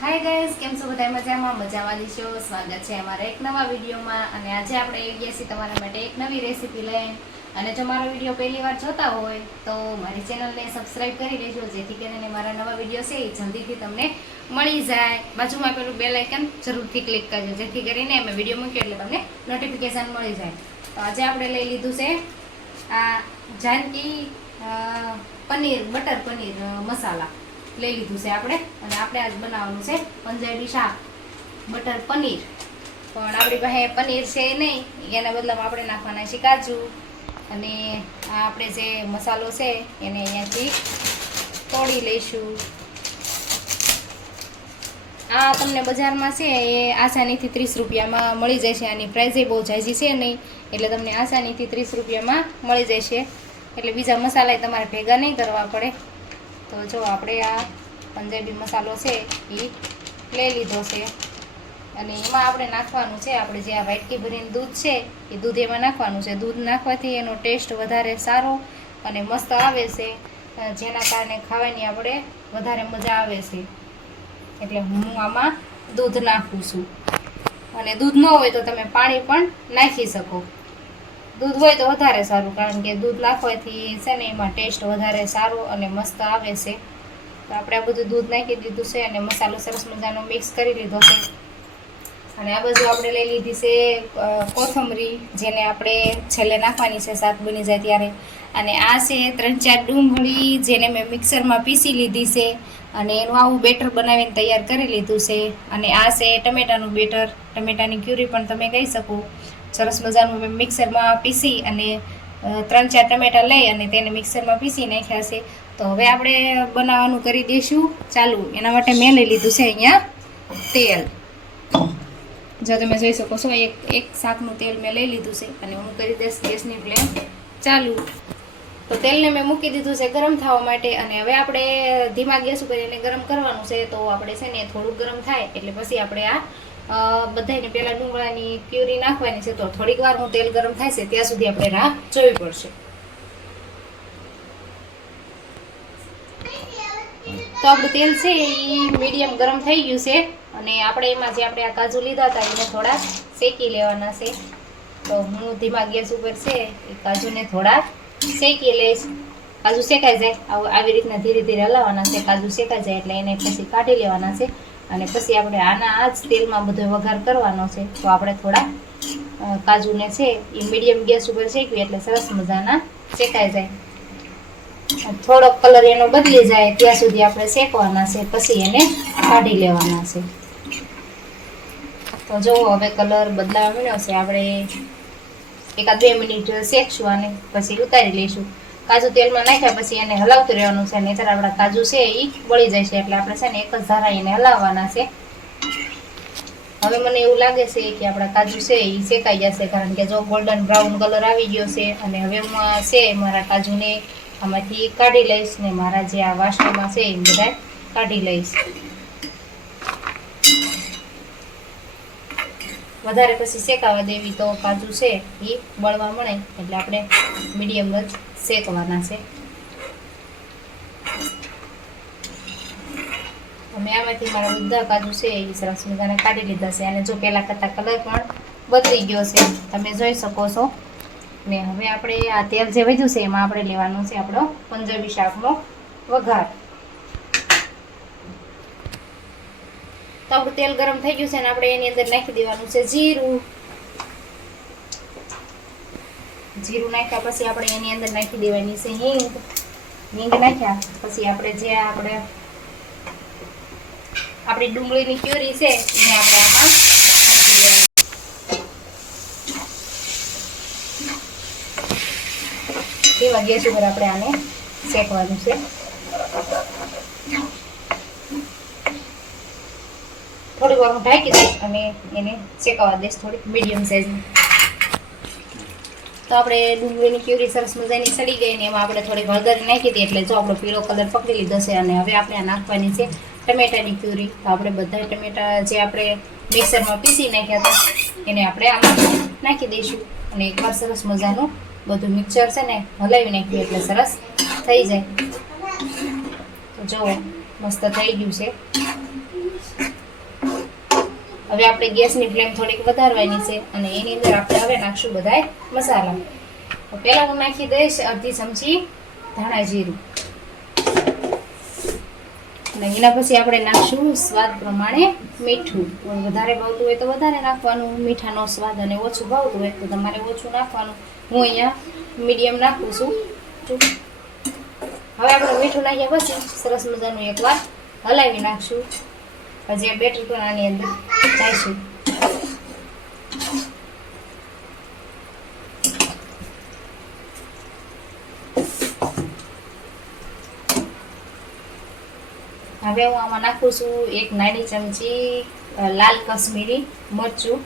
Hi guys કેમ છો બધા? મજામાં? મજામાં છો? સ્વાગત છે અમારા એક નવા વિડીયોમાં. અને આજે આપણે આવી ગયા છીએ તમારા માટે એક નવી રેસીપી લઈને અને જો મારો વીડિયો પહેલી વાર જોતા હોય, તો મારી ચેનલને સબસ્ક્રાઈબ કરી લેજો જેથી કરીને મારા નવા વીડિયો છે એ જલ્દીથી તમને મળી જાય. બાજુમાં પેલું બેલ આઇકન જરૂરથી ક્લિક કરજો, જેથી કરીને અમે વીડિયો મૂકીએ એટલે તમને નોટિફિકેશન મળી જાય. તો આજે આપણે લઈ લીધું છે આ જાનકી પનીર, બટર પનીર મસાલા. લઈ લીધું છે આપણે. અને આપણે આજ બનાવવાનું છે પંજાબી શાક. બટર પનીર. પણ આપણી પાસે પનીર છે નહીં. એના બદલામાં આપણે નાખવાના છે કાજુ. અને આ આપણે જે મસાલો છે એને અહીંયાથી તોડી લઈશું. આ તમને બજારમાં છે એ આસાનીથી ત્રીસ રૂપિયામાં મળી જશે. આની પ્રાઇઝે બહુ જાજી છે નહીં. એટલે તમને આસાનીથી ત્રીસ રૂપિયામાં મળી જશે. એટલે બીજા મસાલા તમારે ભેગા નહીં કરવા પડે. તો જો આપણે આ પંજાબી મસાલો છે એ લઈ લીધો છે. અને એમાં આપણે નાખવાનું છે, આપણે જે આ વાટકી ભરીને દૂધ છે, એ દૂધ એમાં નાખવાનું છે. દૂધ નાખવાથી એનો ટેસ્ટ વધારે સારો અને મસ્ત આવે છે. જેના કારણે ખાવાની આપણે વધારે મજા આવે છે. એટલે હું આમાં દૂધ નાખું છું. અને દૂધ ન હોય તો તમે પાણી પણ નાખી શકો. દૂધ હોય તો વધારે સારું, કારણ કે દૂધ નાખવાથી છે ને એમાં ટેસ્ટ વધારે સારો અને મસ્ત આવે છે. તો આપણે આ બધું દૂધ નાખી દીધું છે અને મસાલો સરસ મજાનો મિક્સ કરી લીધો છે. અને આ બાજુ આપણે લઈ લીધી છે કોથમરી, જેને આપણે છેલ્લે નાખવાની છે, શાક બની જાય ત્યારે. અને આ છે ત્રણ ચાર ડુંગળી જેને મેં મિક્સરમાં પીસી લીધી છે અને એનું આવું બેટર બનાવીને તૈયાર કરી લીધું છે. અને આ છે ટમેટાનું બેટર. ટમેટાની ક્યુરી પણ તમે કહી શકો. સરસ મજાનું મેં મિક્સરમાં પીસી અને ત્રણ ચાર ટમેટા લઈ અને તેને મિક્સરમાં પીસી નાખ્યા છે. તો હવે આપણે બનાવવાનું કરી દઈશું. ચાલુ. એના માટે મેં લઈ લીધું છે અહીંયા તેલ. જો તમે જોઈ શકો છો, એક એક શાકનું તેલ મેં લઈ લીધું છે અને હું કરી દઈશ ગેસની ફ્લેમ ચાલુ. તો તેલને મેં મૂકી દીધું છે ગરમ થવા માટે અને હવે આપણે ધીમા ગેસ ઉપર એને ગરમ કરવાનું છે તો આપણે છે ને થોડુંક ગરમ થાય એટલે પછી આપણે આ બધાને પહેલાં ડુંગળાની પ્યુરી નાખવાની છે તો થોડીક વાર હું તેલ ગરમ થાય છે ત્યાં સુધી આપણે રાહ જોવી પડશે. તો આપણું તેલ છે એ મીડિયમ ગરમ થઈ ગયું છે. અને આપણે એમાં જે આપણે આ કાજુ લીધા હતા એને થોડા શેકી લેવાના છે. તો હું ધીમા ગેસ ઉપર છે એ કાજુને થોડા શેકી લઈશ. કાજુ શેકાઈ જાય. આવું રીતના ધીરે ધીરે હલાવવાના છે. કાજુ શેકાઈ જાય એટલે એને પછી કાઢી લેવાના છે. અને પછી આપણે આના આ જ તેલમાં બધો વઘાર કરવાનો છે. તો આપણે થોડા કાજુને છે એ મીડિયમ ગેસ ઉપર શેકવી એટલે સરસ મજાના શેકાઈ જાય. થોડોક કલર એનો બદલી જાય ત્યાં સુધી આપણે શેકવાના છે, પછી એને કાઢી લેવાના છે. તો જુઓ હવે કલર બદલાવા મળ્યો છે, આપણે એકાદ બે મિનિટ શેકશું અને પછી ઉતારી લઈશું. કાજુ તેલમાં નાખ્યા પછી એને હલાવતું રહેવાનું છે, નહીતર આપણા કાજુ છે એ બળી જાય છે એટલે આપણે છે ને એક જ ધારા એને હલાવવાના છે. હવે મને એવું લાગે છે કે આપણા કાજુ છે એ શેકાઈ જશે, કારણ કે જો ગોલ્ડન બ્રાઉન કલર આવી ગયો છે અને હવે છે મારા કાજુને આમાંથી કાઢી લઈશ ને મારા જે આ વાસણમાં છે એ બધા કાઢી લઈશ. વધારે પછી શેકાવા દેવી તો કાજુ છે એ બળવા મળે, એટલે આપણે મીડિયમ જ શેકવાના છે. અમે આમાંથી મારા બધા કાજુ છે એ સરસ મજાના કાઢી લીધા છે, અને જો પહેલાં કરતાં કલર પણ બદલી ગયો છે, તમે જોઈ શકો છો. ને હવે આપણે આ તેલ જે વધ્યું છે એમાં આપણે લેવાનું છે આપણો પંજાબી શાકનો વઘાર. તો આપણું તેલ ગરમ થઈ ગયું છે અને આપણે એની અંદર નાખી દેવાનું છે જીરું. જીરું નાખ્યા પછી આપણે એની અંદર નાખી દેવાની છે હિંગ. હિંગ નાખ્યા પછી આપણે જે આપણે આપણી ડુંગળીની ક્યુરી છે એને આપણે આમાં નાખી દેવાની એવા ગેસ આપણે આને શેકવાનું છે. થોડીક વાર હું ઢાંકી દઈશ અને એને શેકાવા દઈશ થોડીક મીડિયમ સાઈઝની તો આપણે ડુંગળીની ક્યુરી સરસ મજાની સડી ગઈ ને એમાં આપણે થોડીક હળદર નાખી હતી એટલે જો આપણો પીળો કલર પકડી લીધો છે અને હવે આપણે આ નાખવાની છે ટમેટાની ક્યુરી તો આપણે બધા ટમેટા જે આપણે મિક્સરમાં પીસી નાખ્યા હતા, એને આપણે આમાં નાખી દઈશું અને એકવાર સરસ મજાનું બધું મિક્સર છે ને હલાવી નાખ્યું એટલે સરસ થઈ જાય. તો જુઓ, મસ્ત થઈ ગયું છે. હવે આપણે ગેસની ફ્લેમ થોડીક વધારવાની છે અને એની અંદર આપણે હવે નાખશું બધાય મસાલા. પહેલાં હું નાખી દઈશ અડધી ચમચી ધાણા જીરું. અને એના પછી આપણે નાખશું સ્વાદ પ્રમાણે મીઠું. વધારે ભાવતું હોય તો વધારે નાખવાનું. મીઠાનો સ્વાદ અને ઓછું ભાવતું હોય તો તમારે ઓછું નાખવાનું. હું અહીંયા મીડિયમ નાખું છું. હવે આપણે મીઠું નાખ્યા પછી સરસ મજાનું એકવાર હલાવી નાખશું. આ બેટર પણ આની અંદર જાઈશું હવે હું આમાં નાખું છું એક નાની ચમચી લાલ કશ્મીરી મરચું.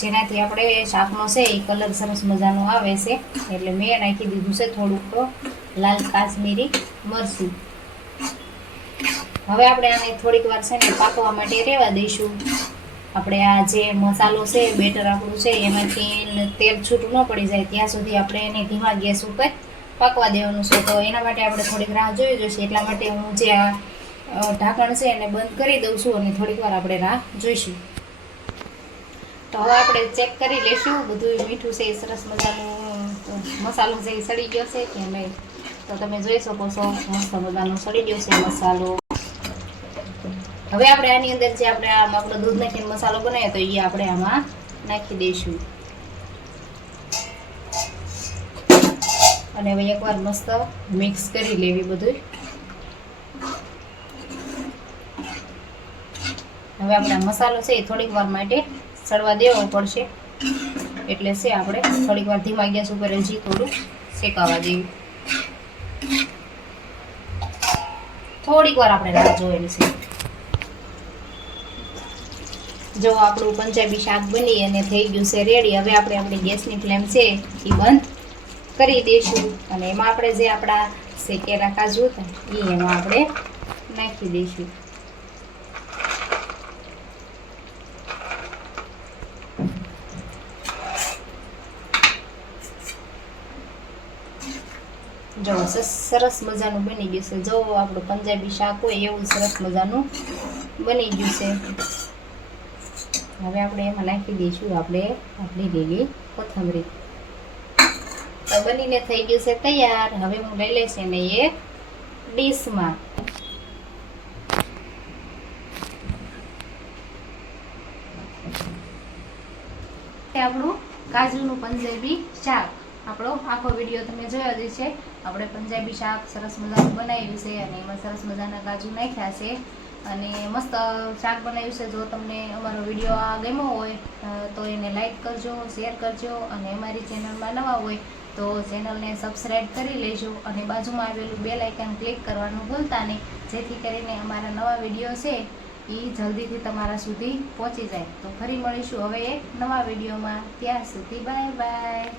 જેનાથી આપણે શાકનો છે એ કલર સરસ મજાનો આવે છે. એટલે મેં નાખી દીધું છે થોડુંક લાલ કાશ્મીરી મરચું. હવે આપણે આને થોડીક વાર છે ને પાકવા માટે રહેવા દઈશું. આપણે આ જે મસાલો છે, બેટર આપણું છે, એમાંથી તેલ છૂટું ન પડી જાય. ત્યાં સુધી આપણે એને ધીમા ગેસ ઉપર પાકવા દેવાનું છે. તો એના માટે આપણે થોડીક રાહ જોઈ જોઈશે. એટલા માટે હું જે આ ઢાંકણ છે એને બંધ કરી દઉં અને થોડીક વાર આપણે રાહ જોઈશું. તો હવે આપણે ચેક કરી લેશું બધું મીઠું છે, સરસ મજાનું મસાલો છે એ સડી ગયો છે કે નહીં? તો તમે જોઈ શકો છો, મસ્ત મજાનો સડી ગયો છે મસાલો. હવે આપણે આની અંદર જે આપણે આમાં આપણે દૂધ નાખીને મસાલો બનાવ્યો તો એ આપણે આમાં નાખી દઈશું. અને હવે એકવાર મસ્ત મિક્સ કરી લેવી બધું હવે આપણે મસાલો છે એ થોડીક વાર માટે સળવા દેવો પડશે. એટલે છે આપણે થોડીક વાર ધીમા ગેસ ઉપર હજી થોડું શેકાવા દેવું. થોડીક વાર આપણે રાહ જોવાની છે. જો આપણું પંજાબી શાક બની અને થઈ ગયું છે રેડી, હવે આપણે આપણી ગેસની ફ્લેમ છે એ બંધ કરી દઈશું. અને એમાં આપણે જે આપણા શેકેલા કાજુ હતા એ એમાં આપણે નાખી દઈશું. જો સરસ મજાનું બની ગયું છે. જો આપણું પંજાબી શાક હોય એવું સરસ મજાનું બની ગયું છે. હવે આપણે એમાં નાખી દઈશું આપણે આપણી લીલી કોથમરી. તો બનીને થઈ ગયું છે તૈયાર. હવે હું લઈ લઈશ એને એક ડીશમાં. આપણું કાજુનું પંજાબી શાક. આપણો આખો વીડિયો તમે જોયો જ છે આપણે પંજાબી શાક સરસ મજાનું બનાવ્યું છે અને એમાં સરસ મજાના કાજુ નાખ્યા છે. અને મસ્ત શાક બનાવ્યું છે. જો તમને અમારો વીડિયો આ ગમ્યો હોય તો એને લાઈક કરજો, શેર કરજો અને અમારી ચેનલમાં નવા હોય, તો ચેનલને સબસ્ક્રાઈબ કરી લેજો અને બાજુમાં આવેલું બેલ આઇકન ક્લિક કરવાનું ભૂલતા નહીં. જેથી કરીને અમારા નવા વીડિયો છે એ જલ્દીથી તમારા સુધી પહોંચી જાય. તો ફરી મળીશું હવે એક નવા વિડીયોમાં. ત્યાં સુધી બાય બાય.